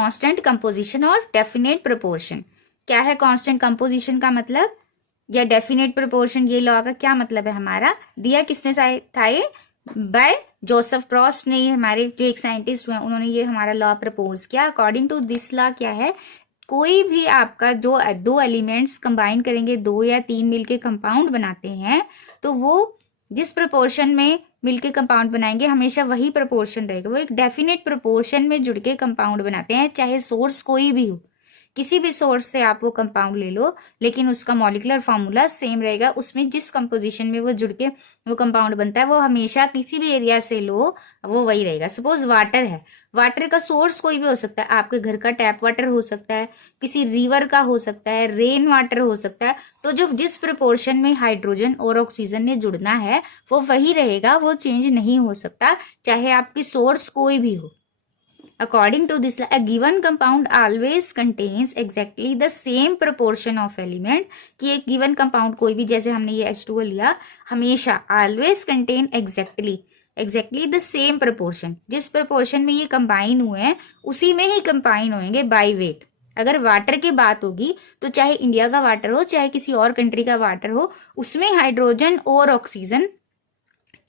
Constant composition और definite proportion. क्या है कांस्टेंट कंपोजिशन का मतलब, या डेफिनेट प्रोपोर्शन, ये लॉ का क्या मतलब है हमारा, दिया किसने था ये, बाय जोसेफ प्रॉस्ट ने, हमारे जो एक साइंटिस्ट हुए उन्होंने ये हमारा लॉ प्रपोज किया। अकॉर्डिंग टू दिस लॉ क्या है, कोई भी आपका जो दो एलिमेंट्स कंबाइन करेंगे, 2 या 3 मिलके कंपाउंड बनाते हैं, तो वो जिस प्रोपोर्शन में मिलके कंपाउंड बनाएंगे हमेशा वही प्रोपोर्शन रहेगा। वो एक डेफिनेट प्रोपोर्शन में जुड़ के कंपाउंड बनाते हैं, चाहे सोर्स कोई भी हो, किसी भी सोर्स से आप वो कंपाउंड ले लो, लेकिन उसका मॉलिक्यूलर फार्मूला सेम रहेगा। उसमें जिस कंपोजिशन में वो जुड़ के वो कंपाउंड बनता है वो हमेशा किसी भी एरिया से लो वो वही रहेगा। सपोज वाटर है, वाटर का सोर्स कोई भी हो सकता है, आपके घर का टैप वाटर हो सकता है, किसी रिवर का हो सकता है, रेन वाटर हो सकता है। तो जो जिस प्रोपोर्शन में हाइड्रोजन और ऑक्सीजन ने जुड़ना है वो वही रहेगा, वो चेंज नहीं हो सकता, चाहे आपकी सोर्स कोई भी हो। According to this, a given compound always contains exactly the same proportion of element, कि एक given compound कोई भी, जैसे हमने ये H2O लिया, हमेशा always contain exactly the same proportion, जिस proportion में ये combine हुए हैं उसी में ही combine होंगे by weight। अगर वाटर की बात होगी तो चाहे इंडिया का वाटर हो चाहे किसी और कंट्री का वाटर हो, उसमें हाइड्रोजन और ऑक्सीजन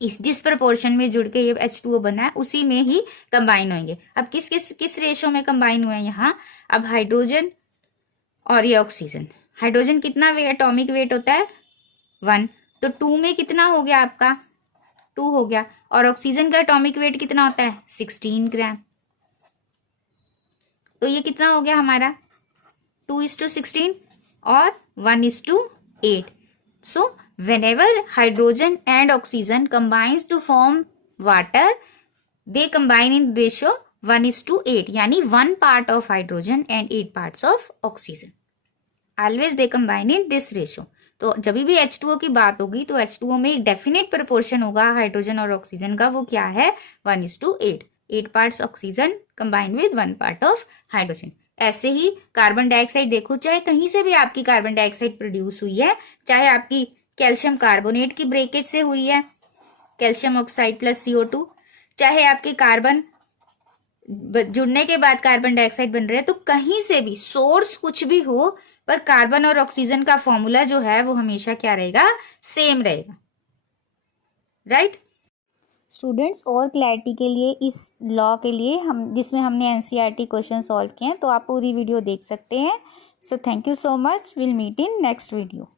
इस जिस प्रपोर्शन में जुड़ के ये H2O बना है उसी में ही कंबाइन होंगे। अब किस रेशो में कंबाइन हुए हैं यहाँ, अब हाइड्रोजन और ये ऑक्सीजन, हाइड्रोजन कितना एटॉमिक वेट होता है 1, तो 2 में कितना हो गया आपका 2 हो गया, और ऑक्सीजन का एटॉमिक वेट कितना होता है 16 ग्राम, तो ये कितना हो गया हमारा 2:16 और 1:8। सो whenever hydrogen and oxygen combines to form water, they combine in ratio 1:8, यानी 1 part of hydrogen and 8 parts of oxygen. Always they combine in this ratio. तो जब भी H2O की बात होगी तो H2O में एक डेफिनेट प्रोपोर्शन होगा हाइड्रोजन और ऑक्सीजन का, वो क्या है 1:8, 8 parts oxygen combine with 1 part of hydrogen. ऐसे ही कार्बन डाइऑक्साइड देखो, चाहे कहीं से भी आपकी कार्बन डाइऑक्साइड प्रोड्यूस हुई है, चाहे आपकी कैल्शियम कार्बोनेट की ब्रेकेज से हुई है, कैल्शियम ऑक्साइड प्लस CO2, चाहे आपके कार्बन जुड़ने के बाद कार्बन डाइऑक्साइड बन रहे हैं, तो कहीं से भी सोर्स कुछ भी हो पर कार्बन और ऑक्सीजन का फॉर्मूला जो है वो हमेशा क्या रहेगा, सेम रहेगा, राइट स्टूडेंट्स। और क्लैरिटी के लिए इस लॉ के लिए हम जिसमें हमने NCERT क्वेश्चन सॉल्व किए हैं, तो आप पूरी वीडियो देख सकते हैं। So thank you so much, will meet in next video.